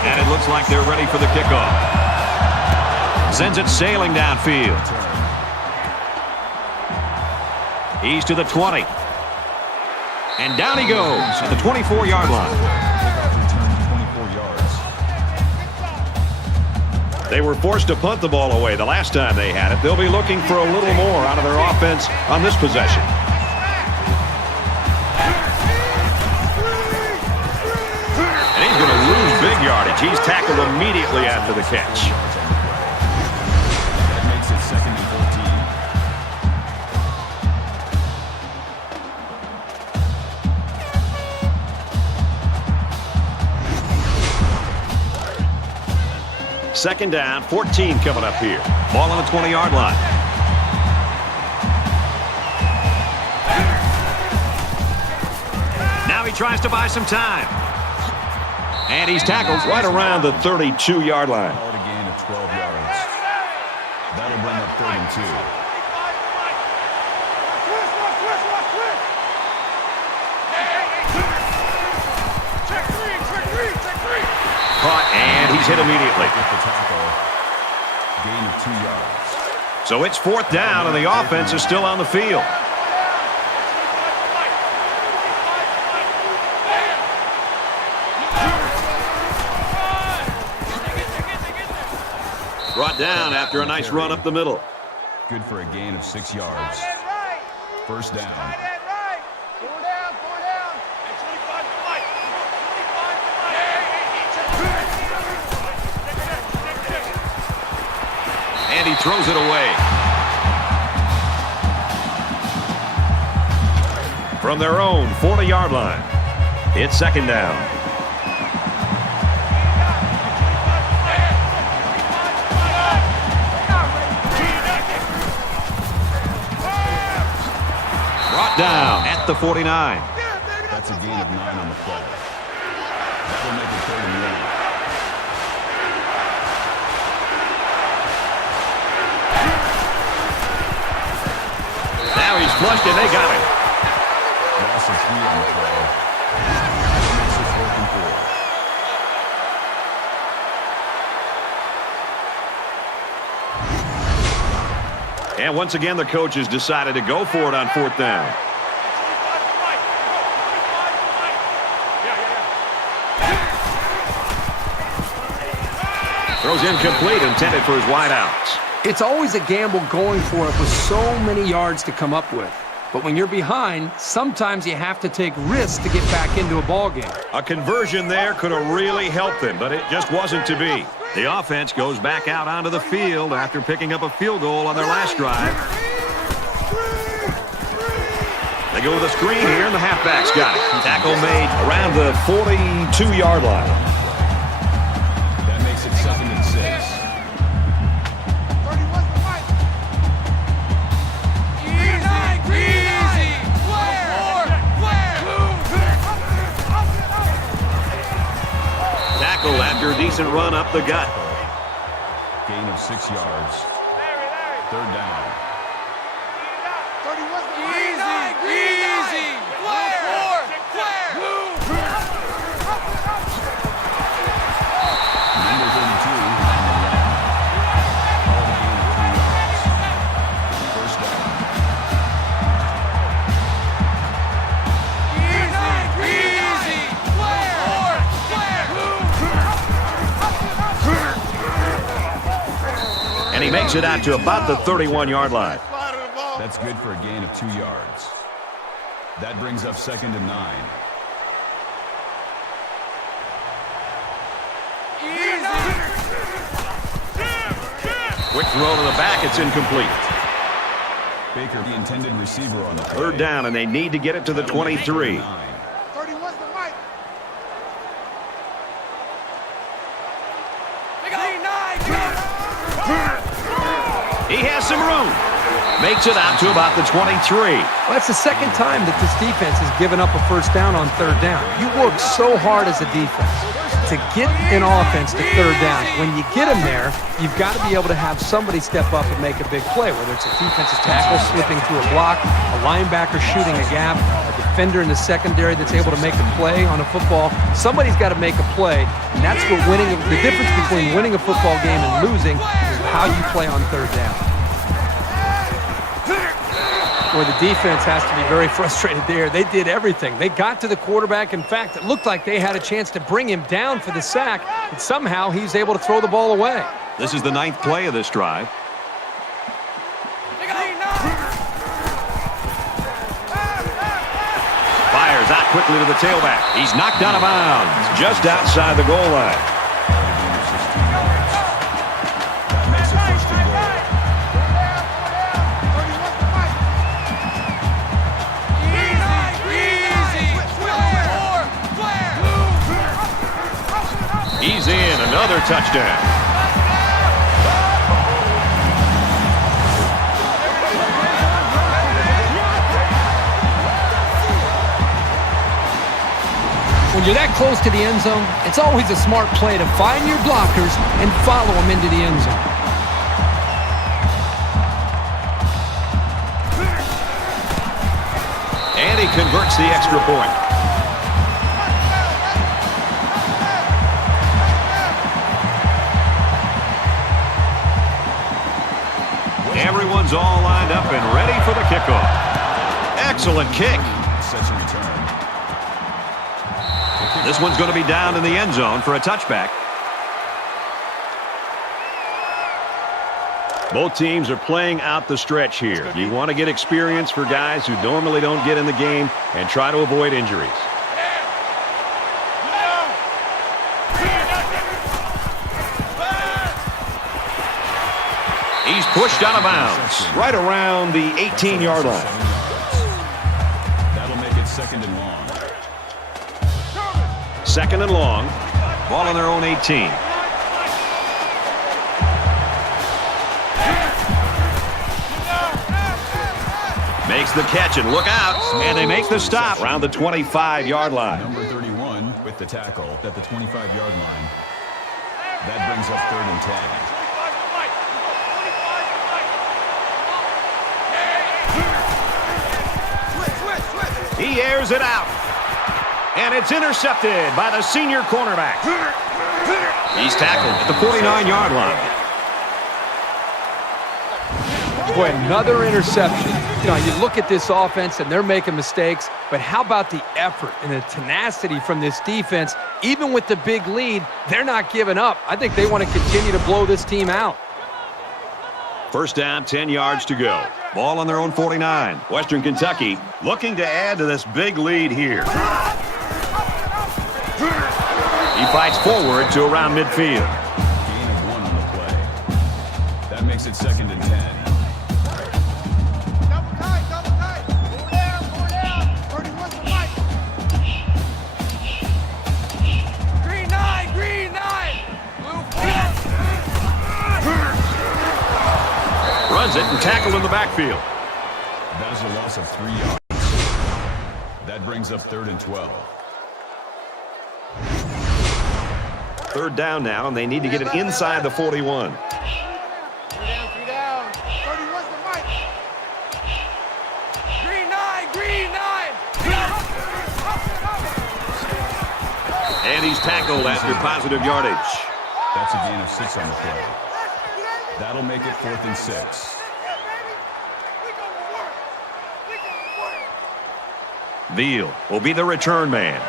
And it looks like they're ready for the kickoff. Sends it sailing downfield. He's to the 20. And down he goes at the 24-yard line. They were forced to punt the ball away the last time they had it. They'll be looking for a little more out of their offense on this possession. And he's going to lose big yardage. He's tackled immediately after the catch. That makes it 2nd and 14. Second down, 14 coming up here. Ball on the 20-yard line. Now he tries to buy some time. And he's tackled right around the 32-yard line. Call it a gain of 12 yards. That'll bring up 3rd and 2. Caught, and he's hit immediately. With the tackle, gain of 2 yards. So it's 4th down, and the offense is still on the field. Brought down after a nice run up the middle. Good for a gain of 6 yards. 1st down. And he throws it away. From their own 40-yard line, it's 2nd down. Brought down at the 49. That's a gain of 9 on the play. That'll make it 3rd and 1. Now he's flushed and they got it. Loss of 3 on the play. That makes it 4th and 4. And once again, the coaches decided to go for it on 4th down. Throws incomplete, intended for his wideouts. It's always a gamble going for it with so many yards to come up with. But when you're behind, sometimes you have to take risks to get back into a ball game. A conversion there could have really helped them, but it just wasn't to be. The offense goes back out onto the field after picking up a field goal on their last drive. They go with a screen here, and the halfback's got it. Tackle made around the 42-yard line. That makes it 2nd and 6. Tackle after a decent run up the gut. Gain of 6 yards. 3rd down. Number 32 on the run. Called a gain of 3 yards. 1st down. And he makes it out to about the 31-yard line. That's good for a gain of 2 yards. That brings up 2nd and 9. Quick throw to the back. It's incomplete. Baker, the intended receiver on the play. 3rd down, and they need to get it to the 23. He has some room. Makes it out to about the 23. Well, that's the second time that this defense has given up a 1st down on 3rd down. You work so hard as a defense to get an offense to 3rd down. When you get them there, you've got to be able to have somebody step up and make a big play, whether it's a defensive tackle slipping through a block, a linebacker shooting a gap, a defender in the secondary that's able to make a play on a football. Somebody's got to make a play, and that's what winning. The difference between winning a football game and losing is how you play on 3rd down. Where the defense has to be very frustrated there. They did everything. They got to the quarterback. In fact, it looked like they had a chance to bring him down for the sack, but somehow he's able to throw the ball away. This is the 9th play of this drive. Fires out quickly to the tailback. He's knocked out of bounds just outside the goal line. That makes it 1st and goal. He's in. Another touchdown. When you're that close to the end zone, it's always a smart play to find your blockers and follow them into the end zone. And he converts the extra point. Everyone's all lined up and ready for the kickoff. Excellent kick. Sets a return. This one's going to be down in the end zone for a touchback. Both teams are playing out the stretch here. You want to get experience for guys who normally don't get in the game and try to avoid injuries. He's pushed out of bounds right around the 18-yard line. That'll make it 2nd and long. 2nd and long. Ball on their own 18. Makes the catch and look out. And they make the stop around the 25-yard line. Number 31 with the tackle at the 25-yard line. That brings up 3rd and 10. He airs it out. And it's intercepted by the senior cornerback. He's tackled at the 49-yard line. Boy, another interception. You know, you look at this offense and they're making mistakes, but how about the effort and the tenacity from this defense? Even with the big lead, they're not giving up. I think they want to continue to blow this team out. First down, 10 yards to go. Ball on their own 49. Western Kentucky looking to add to this big lead here. He fights forward to around midfield. Gain of 1 on the play. That makes it 2nd and 10. Double tight, double tight. Go down, go down. 31's the right. Green 9, green 9. Blue 4. Runs it and tackled in the backfield. That is a loss of 3 yards. That brings up 3rd and 12. Third down now, and they need to get it inside the 41. 3 down. 31's the right. Green 9, green 9. And he's tackled after positive yardage. That's a gain of 6 on the play. That'll make it 4th and 6. Veal will be the return man.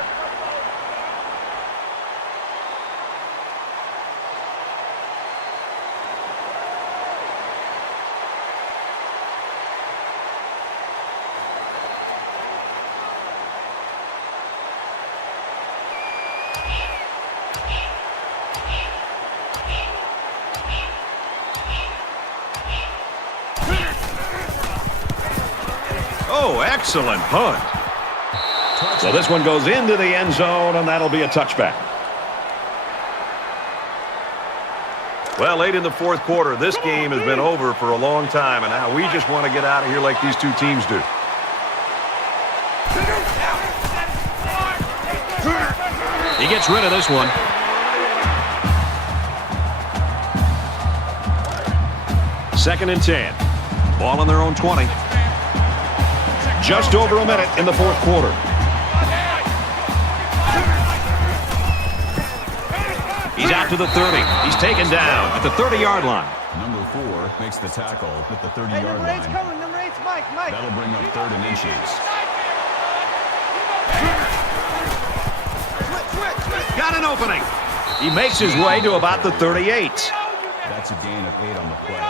Oh, excellent punt. So this one goes into the end zone, and that'll be a touchback. Well, late in the fourth quarter, this game has been over for a long time, and now we just want to get out of here like these two teams do. He gets rid of this one. Second and 10. Ball on their own 20. Just over a minute in the fourth quarter. He's out to the 30. He's taken down at the 30-yard line. Number 4 makes the tackle at the 30-yard Number 8's line. coming. Number 8's Mike. That'll bring up 3rd and inches. Got an opening. He makes his way to about the 38. That's a gain of 8 on the play.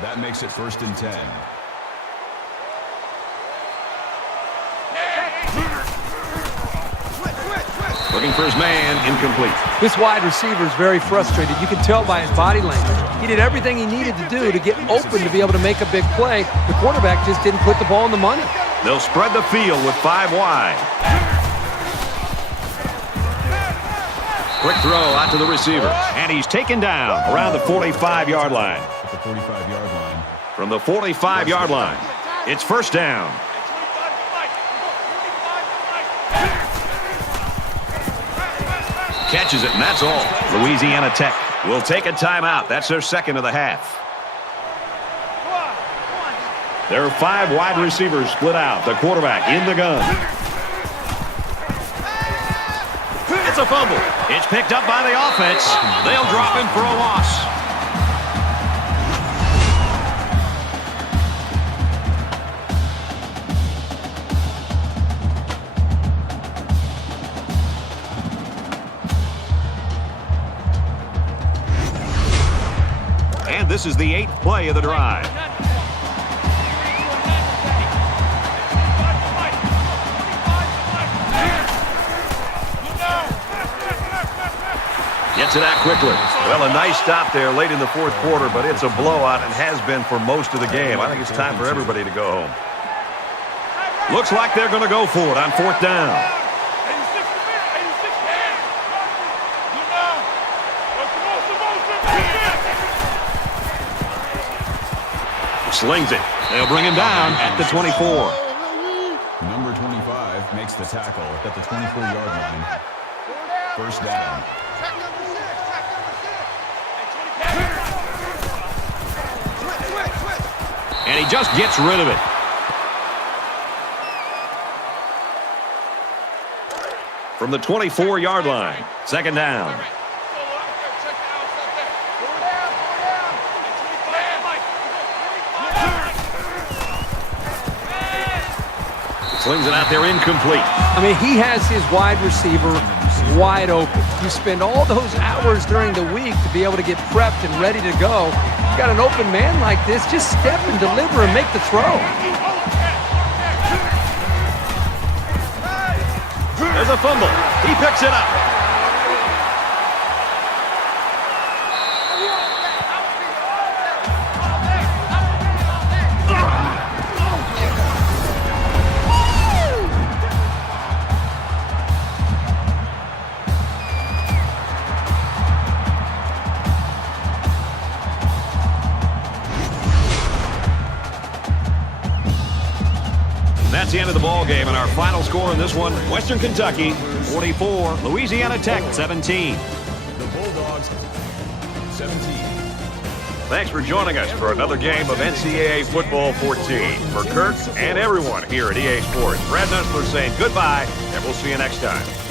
That makes it 1st and 10. Looking for his man, incomplete. This wide receiver is very frustrated. You can tell by his body language. He did everything he needed to do to get open to be able to make a big play. The quarterback just didn't put the ball in the money. They'll spread the field with 5 wide. Quick throw out to the receiver. And he's taken down around the 45-yard line. At the 45-yard line. From the 45-yard line, it's first down. Catches it, and that's all. Louisiana Tech will take a timeout. That's their second of the half. There are 5 wide receivers split out. The quarterback in the gun. It's a fumble. It's picked up by the offense. They'll drop him for a loss. And this is the 8th play of the drive. Gets it out quickly. Well, a nice stop there late in the fourth quarter, but it's a blowout and has been for most of the game. I think it's time for everybody to go home. Looks like they're going to go for it on fourth down. Slings it. They'll bring him down at the 24. Number 25 makes the tackle at the 24-yard line. First down. Check number 6. Check number 6. Switch. And he just gets rid of it. From the 24-yard line, second down. Slings it out there incomplete. I mean, he has his wide receiver wide open. You spend all those hours during the week to be able to get prepped and ready to go. You got an open man like this, just step and deliver and make the throw. There's a fumble. He picks it up. That's the end of the ball game, and our final score in this one, Western Kentucky 44, Louisiana Tech 17. The Bulldogs 17. Thanks for joining us for another game of NCAA Football 14. For Kurt and everyone here at EA Sports, Brad Nussler saying goodbye, and we'll see you next time.